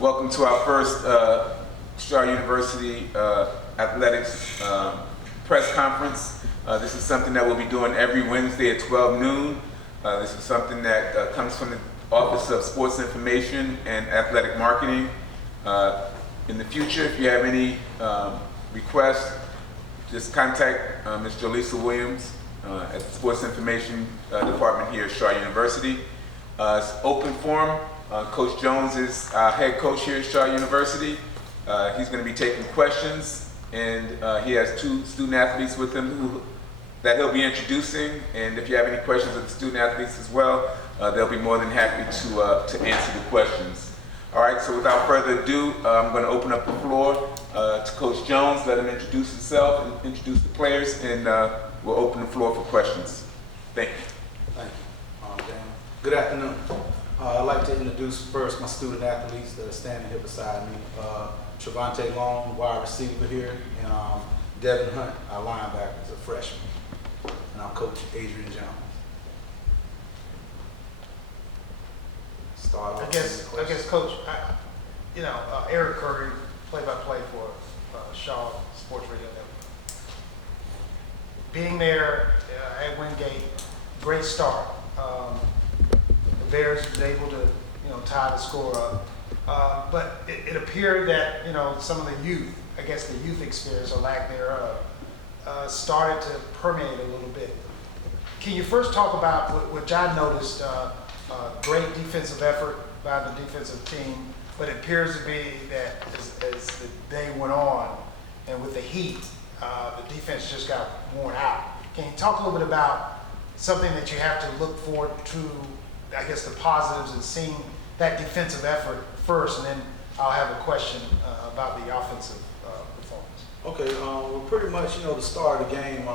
Welcome to our first Shaw University Athletics press conference. This is something that we'll be doing every Wednesday at 12 noon. This is something that comes from the Office of Sports Information and Athletic Marketing. In the future, if you have any requests, just contact Ms. Jolisa Williams at the Sports Information Department here at Shaw University. It's open forum. Coach Jones is our head coach here at Shaw University. He's going to be taking questions, and he has two student athletes with him that he'll be introducing. And if you have any questions of the student athletes as well, they'll be more than happy to answer the questions. All right, so without further ado, I'm going to open up the floor to Coach Jones, let him introduce himself and introduce the players, and we'll open the floor for questions. Thank you. Thank you, Dan. Good afternoon. I'd like to introduce first my student athletes that are standing here beside me. Trevante Long, wide receiver here, and Devin Hunt, our linebacker, is a freshman. And I'm Coach Adrian Jones. Start off. I guess, Coach, Eric Curry, play-by-play for Shaw Sports Radio Network. Being there at Wingate, great start. The Bears was able to, tie the score up. But it appeared that, some of the youth, I guess the youth experience or lack thereof, started to permeate a little bit. Can you first talk about what I noticed, great defensive effort by the defensive team, but it appears to be that as the day went on and with the heat, the defense just got worn out. Can you talk a little bit about something that you have to look forward to, I guess, the positives and seeing that defensive effort first, and then I'll have a question about the offensive performance. Okay, well, pretty much, the start of the game,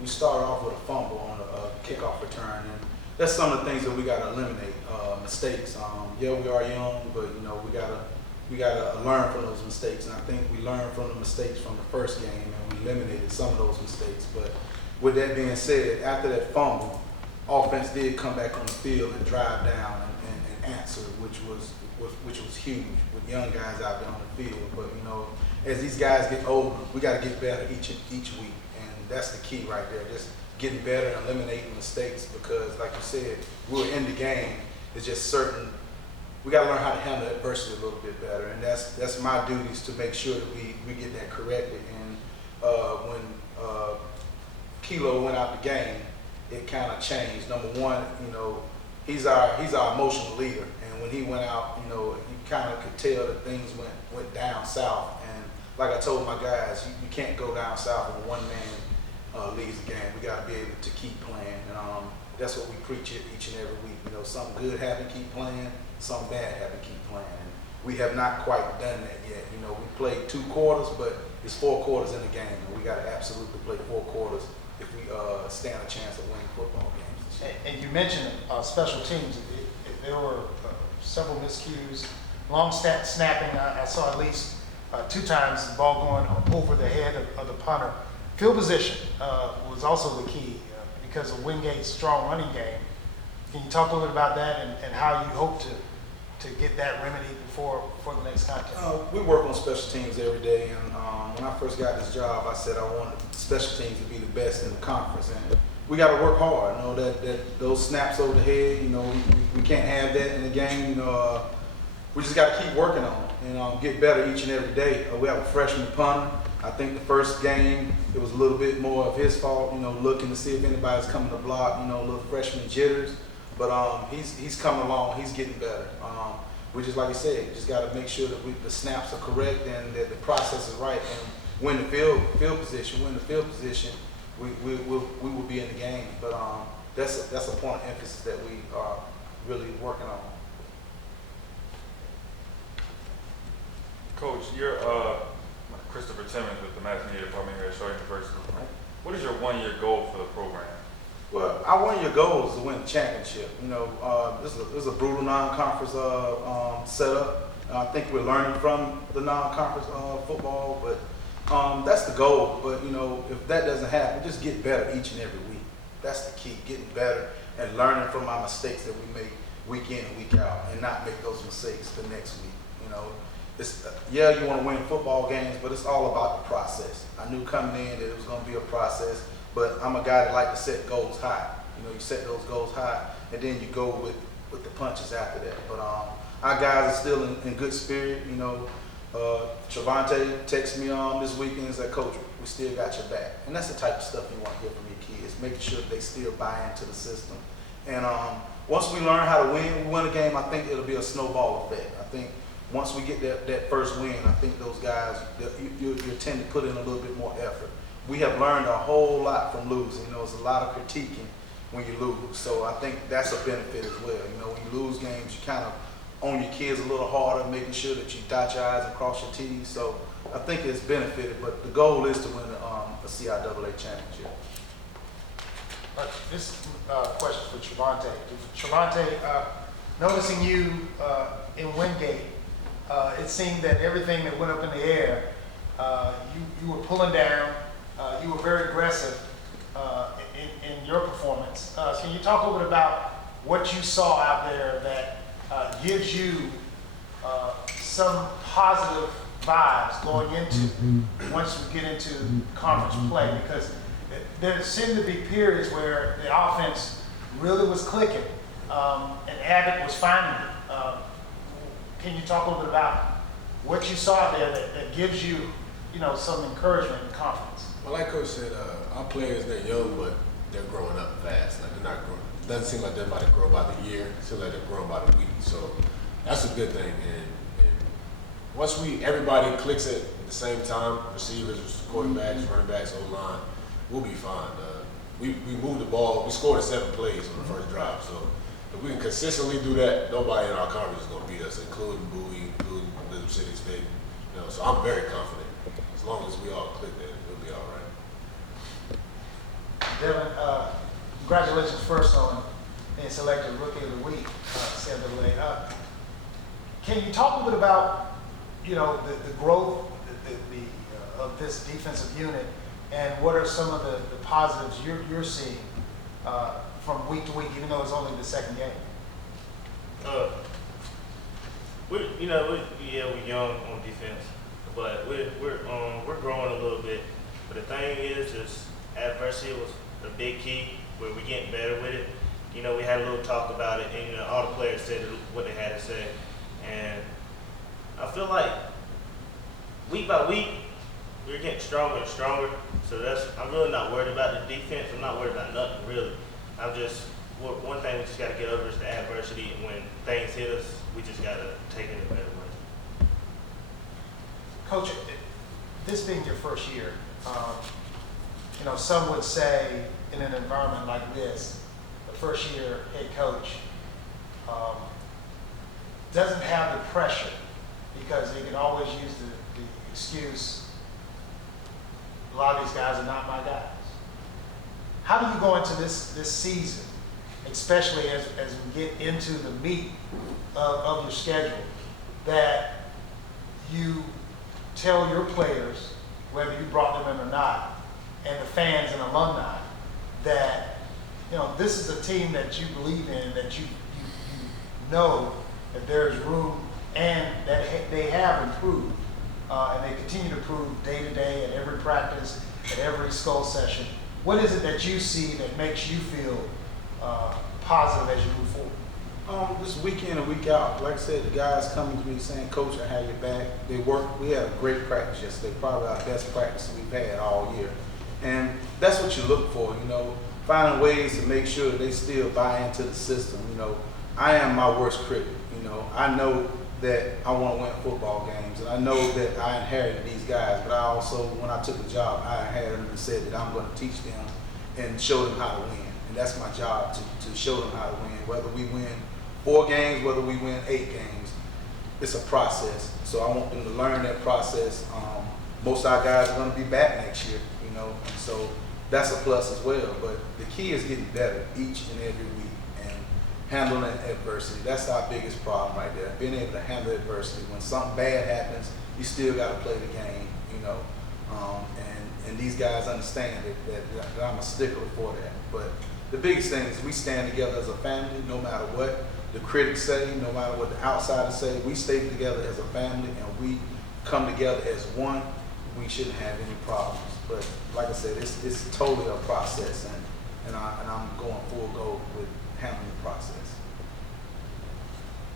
we started off with a fumble on a kickoff return, and that's some of the things that we got to eliminate. Mistakes. Yeah, we are young, but we gotta learn from those mistakes, and I think we learned from the mistakes from the first game, and we eliminated some of those mistakes. But with that being said, after that fumble, offense did come back on the field and drive down and answer, which was huge with young guys out there on the field. But as these guys get older, we got to get better each week, and that's the key right there. Just getting better and eliminating mistakes, because like you said, we're in the game. It's just certain. We got to learn how to handle adversity a little bit better, and that's my duties to make sure that we get that corrected. And when Kilo went out the game, it kind of changed. Number one, he's our emotional leader, and when he went out, you kind of could tell that things went down south. And like I told my guys, you can't go down south when one man leads the game. We got to be able to keep playing, and that's what we preach each and every week. Something good happen, keep playing. Something bad happen, keep playing. And we have not quite done that yet. We played 2 quarters, but it's 4 quarters in the game, and we got to absolutely play 4 quarters if we stand a chance of winning football games this year. And you mentioned special teams. There were several miscues, long snapping. I saw at least 2 times the ball going over the head of the punter. Field position was also the key because of Wingate's strong running game. Can you talk a little bit about that and how you hope to get that remedy for the next contest? We work on special teams every day, and when I first got this job, I said I wanted special teams to be the best in the conference, and we got to work hard. That those snaps over the head, we can't have that in the game. We just got to keep working on it and get better each and every day. We have a freshman punter. I think the first game, it was a little bit more of his fault, looking to see if anybody's coming to block, little freshman jitters. But he's coming along. He's getting better. We just, like you said, just got to make sure that the snaps are correct and that the process is right. And win the field position, we will be in the game. But that's a point of emphasis that we are really working on. Coach, you're Christopher Timmons with the Mass Media Department here at Shaw University. What is your one-year goal for the program? Well, our one-year goal is to win the championship. This is a brutal non-conference setup. I think we're learning from the non-conference football, but that's the goal. But if that doesn't happen, just get better each and every week. That's the key: getting better and learning from our mistakes that we make week in and week out, and not make those mistakes the next week. yeah, you want to win football games, but it's all about the process. I knew coming in that it was going to be a process, but I'm a guy that like to set goals high. You know, you set those goals high, and then you go with the punches after that. But our guys are still in good spirit. You know, Trevante texted me this weekend and said, "Coach, we still got your back," and that's the type of stuff you want to hear from your kids, making sure they still buy into the system. And once we learn how to win a game, I think it'll be a snowball effect. I think once we get that first win, I think those guys, you tend to put in a little bit more effort. We have learned a whole lot from losing. You know, there's a lot of critiquing when you lose. So I think that's a benefit as well. You know, when you lose games, you kind of on your kids a little harder, making sure that you dot your I's and cross your T's. So I think it's benefited, but the goal is to win a CIAA championship. This question for Trevante. Trevante, noticing you in Wingate, it seemed that everything that went up in the air, you were pulling down. You were very aggressive in your performance. Can you talk a little bit about what you saw out there that gives you some positive vibes going into once we get into conference play? Because there seemed to be periods where the offense really was clicking and Abbott was finding it. Can you talk a little bit about what you saw there that gives you, some encouragement and confidence? Well, like Coach said, our players, they're young, but they're growing up fast. Like, they're not growing. It doesn't seem like they're about to grow by the year. It seems like they're growing by the week. So that's a good thing. And once everybody clicks at the same time, receivers, quarterbacks, running backs, O-line, we'll be fine. We moved the ball. We scored 7 plays on the first drive. So if we can consistently do that, nobody in our conference is going to beat us, including Bowie, including Little City State. So I'm very confident. As long as we all click that, it'll be all right. Devin, congratulations first on being selected Rookie of the Week, CIAA. Can you talk a little bit about, the growth of this defensive unit, and what are some of the positives you're seeing from week to week, even though it's only the second game? We're young on defense, but we're growing a little bit. But the thing is, adversity was a big key. Where we're getting better with it. We had a little talk about it, and all the players said what they had to say. And I feel like week by week we're getting stronger and stronger. So I'm really not worried about the defense. I'm not worried about nothing really. One thing we just got to get over is the adversity, and when things hit us, we just got to take it in a better way. Coach, this being your first year, some would say in an environment like this, the first year head coach doesn't have the pressure because they can always use the excuse, a lot of these guys are not my guys. How do you go into this season, especially as we get into the meat of your schedule, that you tell your players, whether you brought them in or not, and the fans and alumni, that this is a team that you believe in, that you know that there's room, and that they have improved, and they continue to improve day to day at every practice, at every skull session. What is it that you see that makes you feel positive as you move forward? This week in and week out, like I said, the guys coming to me saying, "Coach, I have your back." They work. We had a great practice yesterday, probably our best practice we've had all year. And that's what you look for, finding ways to make sure they still buy into the system. I am my worst critic. I know that I want to win football games, and I know that I inherited these guys, but I also, when I took the job, I inherited them and said that I'm going to teach them and show them how to win. And that's my job, to show them how to win. Whether we win 4 games, whether we win 8 games, it's a process. So I want them to learn that process. Most of our guys are going to be back next year, and so that's a plus as well. But the key is getting better each and every week and handling adversity. That's our biggest problem right there, being able to handle adversity. When something bad happens, you still got to play the game, and these guys understand that I'm a stickler for that. But the biggest thing is we stand together as a family no matter what. the critics say, no matter what the outsiders say, we stay together as a family and we come together as one, we shouldn't have any problems. But like I said, it's totally a process, and I'm going full go with handling the process.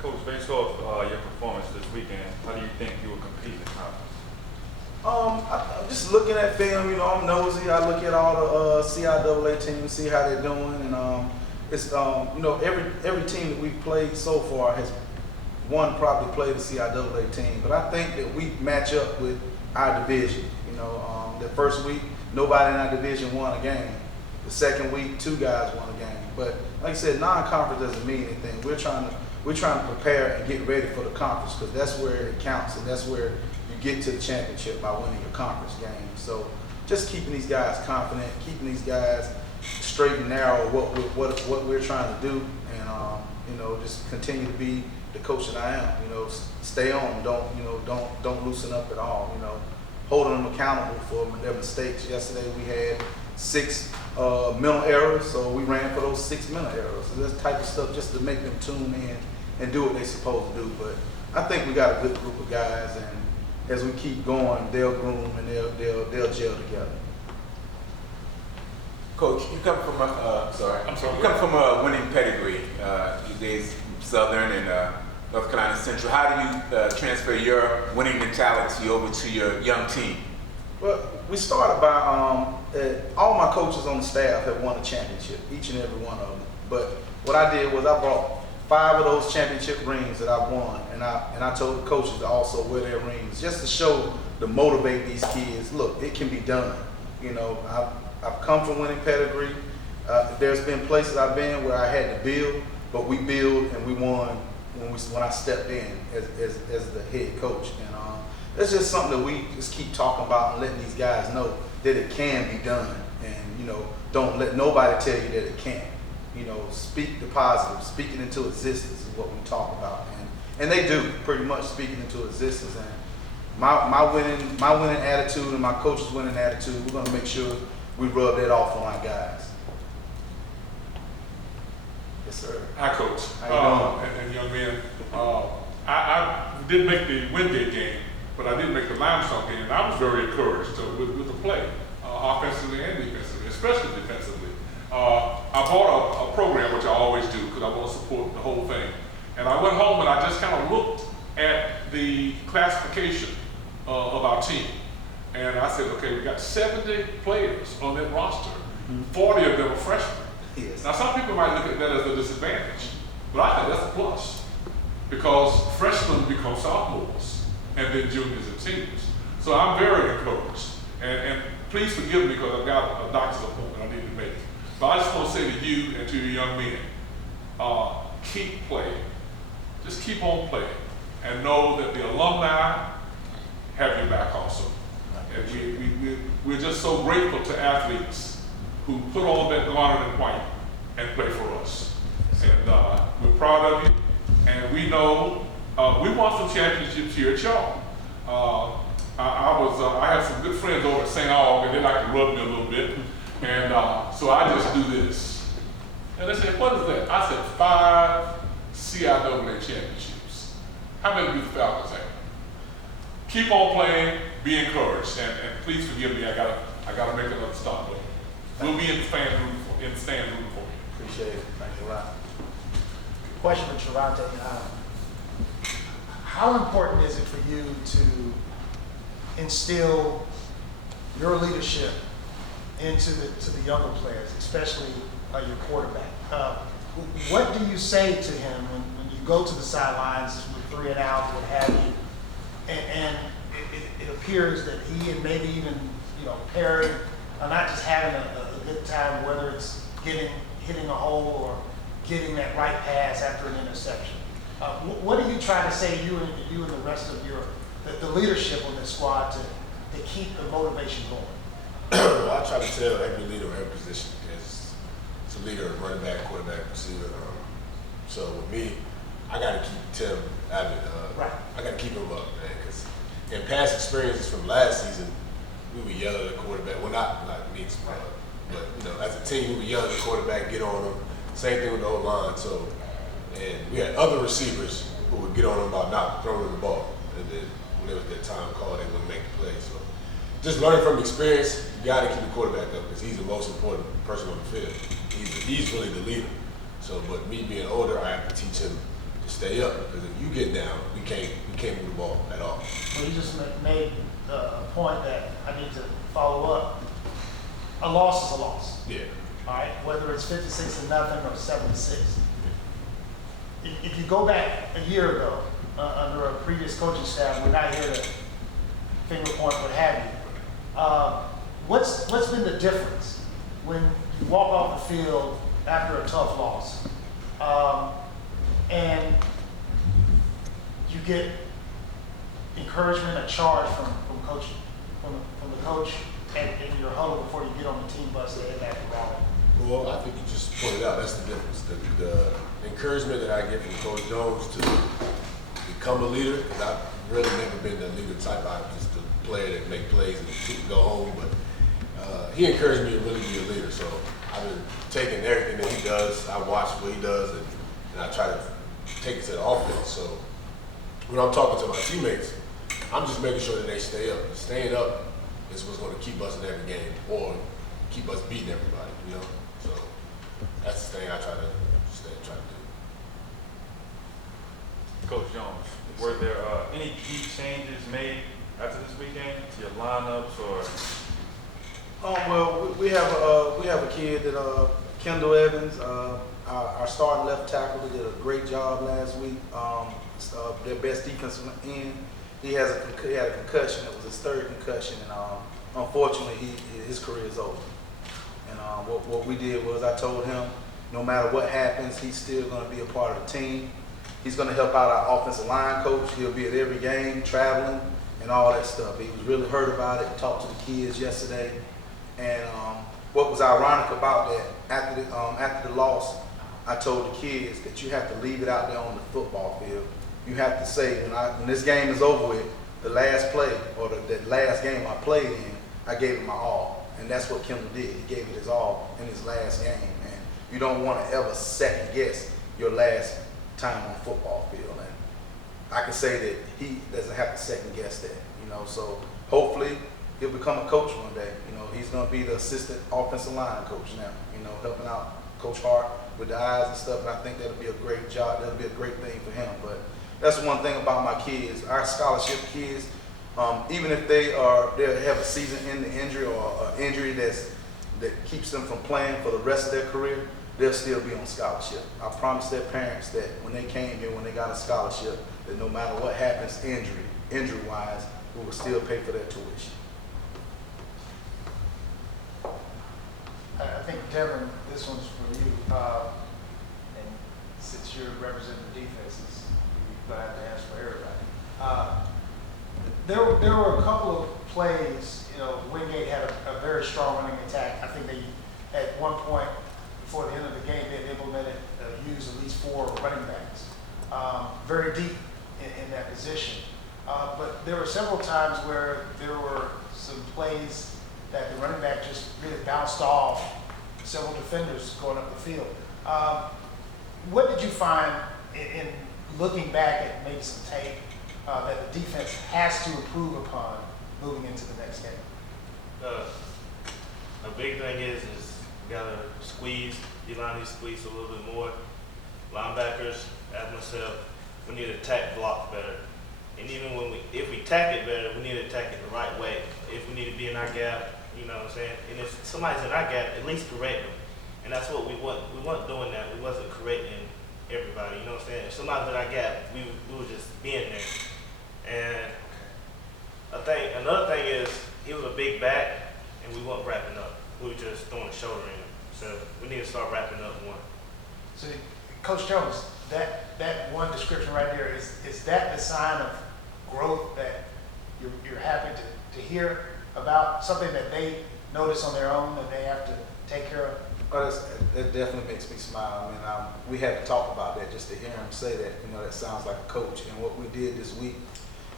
Coach, based off your performance this weekend, how do you think you will compete in the conference? I'm just looking at film, I'm nosy. I look at all the CIAA teams, see how they're doing, and it's every team that we've played so far has probably played the CIAA team, but I think that we match up with our division. The first week, nobody in our division won a game. The second week, 2 guys won a game. But like I said, non-conference doesn't mean anything. We're trying to prepare and get ready for the conference because that's where it counts and that's where you get to the championship by winning a conference game. So just keeping these guys confident, keeping these guys straight and narrow what we're trying to do, and just continue to be the coach that I am. Stay on, don't loosen up at all. Holding them accountable for their mistakes. Yesterday we had 6 mental errors, so we ran for those 6 mental errors. So this type of stuff just to make them tune in and do what they're supposed to do. But I think we got a good group of guys, and as we keep going, they'll groom and they'll gel together. Coach, you come from You come from a winning pedigree. You guys Southern and North Carolina Central. How do you transfer your winning mentality over to your young team? Well, we started by all my coaches on the staff have won a championship, each and every one of them. But what I did was I brought 5 of those championship rings that I won, and I told the coaches to also wear their rings, just to motivate these kids. Look, it can be done. I've come from winning pedigree. There's been places I've been where I had to build, but we build and we won when I stepped in as the head coach. And that's just something that we just keep talking about and letting these guys know that it can be done. And don't let nobody tell you that it can't. Speak the positive, speak it into existence is what we talk about, and they do pretty much speak it into existence. And my winning attitude and my coach's winning attitude, we're gonna make sure we rub that off on our guys. Yes, sir. Hi, Coach. How you and young men. I didn't make the Wingate game, but I did make the Limestone game, and I was very encouraged with the play, offensively and defensively, especially defensively. I bought a program, which I always do, because I want to support the whole thing. And I went home and I just kind of looked at the classification of our team. And I said, okay, we got 70 players on that roster. 40 of them are freshmen. Yes. Now, some people might look at that as a disadvantage, but I think that's a plus because freshmen become sophomores and then juniors and seniors. So I'm very encouraged. And please forgive me because I've got a doctor's appointment I need to make. But I just want to say to you and to your young men, keep playing. Just keep on playing and know that the alumni have your back also. And we're just so grateful to athletes who put on that garnet and white and play for us. And we're proud of you. And we know we won some championships here at Shaw. I have some good friends over at St. Aug, and they like to rub me a little bit. And so I just do this. And they said, what is that? I said, 5 CIAA championships. How many do the Falcons have? Keep on playing, be encouraged, and please forgive me, I gotta make another stop. But we'll be in the stand rooting for you. Appreciate it. Thanks a lot. Question for Trevante. How important is it for you to instill your leadership into the younger players, especially your quarterback? What do you say to him when you go to the sidelines with 3 and out, what have you, and it appears that he and maybe even Perry are not just having a good time, whether it's hitting a hole or getting that right pass after an interception. What do you try to say, you and the rest of the leadership on this squad to keep the motivation going? I try to tell every leader in every position is it's a leader, running back, quarterback, receiver. So with me, I got to keep Tim Abbott. Right. I got to keep him up, man, because in past experiences from last season, we would yell at the quarterback. Well, not like me, but as a team, we would yell at the quarterback, get on him. Same thing with the O-line. So And we had other receivers who would get on them about not throwing the ball. And then when it was their time called, they wouldn't make the play. So just learning from experience, you got to keep the quarterback up because he's the most important person on the field. He's really the leader. So, but me being older, I have to teach him to stay up because if you get down, we can't move the ball at all. Well, you just made a point that I need to follow up. A loss is a loss. Yeah. All right, whether it's 56-0 or 7-6. If you go back a year ago under a previous coaching staff, we're not here to finger point what have you. What's been the difference when you walk off the field after a tough loss, and you get encouragement, a charge from coaching, from the coach, and in your huddle before you get on the team bus to head back to Raleigh? Well, I think you just pointed out that's the difference. The encouragement that I get from Coach Jones to become a leader, because I've really never been the leader type. I'm just a player that make plays and go home. But he encouraged me to really be a leader. So I've been taking everything that he does. I watch what he does, and I try to take it to the offense. So when I'm talking to my teammates, I'm just making sure that they stay up. Staying up is what's going to keep us in every game or keep us beating everybody, you know? So that's the thing I try to do. Coach Jones, were there any key changes made after this weekend to your lineups or? Well, we have a kid that Kendall Evans, our starting left tackle, did a great job last week. Their best defensive end. He had a concussion. It was his third concussion, and unfortunately, his career is over. And what we did was I told him, no matter what happens, he's still going to be a part of the team. He's going to help out our offensive line coach. He'll be at every game, traveling, and all that stuff. He was really hurt about it. Talked to the kids yesterday, and what was ironic about that, after the loss, I told the kids that you have to leave it out there on the football field. You have to say, when this game is over with, the last play or the last game I played in, I gave it my all. And that's what Kendall did. He gave it his all in his last game. And you don't want to ever second guess your last time on the football field. And I can say that he doesn't have to second guess that, So hopefully he'll become a coach one day. He's going to be the assistant offensive line coach now, helping out Coach Hart with the eyes and stuff. And I think that'll be a great job. That'll be a great thing for him. But that's one thing about my kids, our scholarship kids. Even if they have a season-ending injury or an injury that keeps them from playing for the rest of their career, they'll still be on scholarship. I promised their parents that when they came here, when they got a scholarship, that no matter what happens injury-wise, we will still pay for their tuition. I think, Devin, this one's for you. And since you're representing the defenses, you're going to have to ask for everybody. There were a couple of plays, Wingate had a very strong running attack. I think they, at one point before the end of the game, they had implemented, used at least 4 running backs, very deep in that position. But there were several times where there were some plays that the running back just really bounced off several defenders going up the field. What did you find in looking back at maybe some tape that the defense has to improve upon moving into the next game? A big thing is we gotta squeeze, D-line needs to squeeze a little bit more. Linebackers, as myself, we need to attack block better. And even if we attack it better, we need to attack it the right way. If we need to be in our gap, you know what I'm saying? And if somebody's in our gap, at least correct them. And that's what we want. We weren't doing that. We wasn't correcting everybody, you know what I'm saying? If somebody's in our gap, we were just being there. And another thing is, he was a big back, and we weren't wrapping up. We were just throwing the shoulder in. So we need to start wrapping up more. So, Coach Jones, that one description right there, is that the sign of growth that you're happy to hear about, something that they notice on their own that they have to take care of? Oh, that definitely makes me smile. We had to talk about that just to hear him say that. That sounds like a coach. And what we did this week,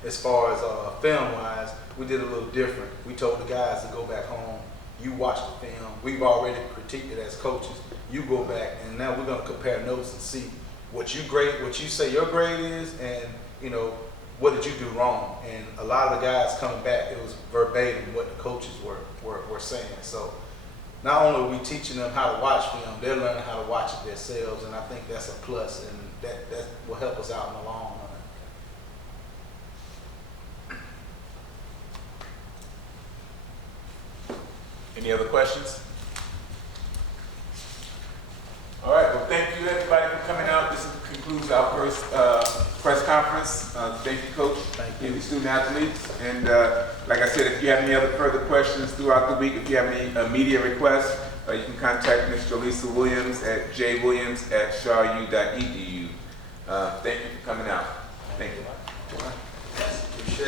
as far as film-wise, we did a little different. We told the guys to go back home. You watch the film. We've already critiqued it as coaches. You go back, and now we're going to compare notes and see what you say your grade is, and you know, what did you do wrong? And a lot of the guys coming back, it was verbatim what the coaches were saying. So not only are we teaching them how to watch film, they're learning how to watch it themselves, and I think that's a plus, and that will help us out in the long run. Any other questions? All right, well, thank you everybody for coming out. This concludes our first press conference. Thank you, Coach. Thank you. And the student athletes. And like I said, if you have any other further questions throughout the week, if you have any media requests, you can contact Ms. Jolisa Williams at jwilliams@sharu.edu. Thank you for coming out. Thank you.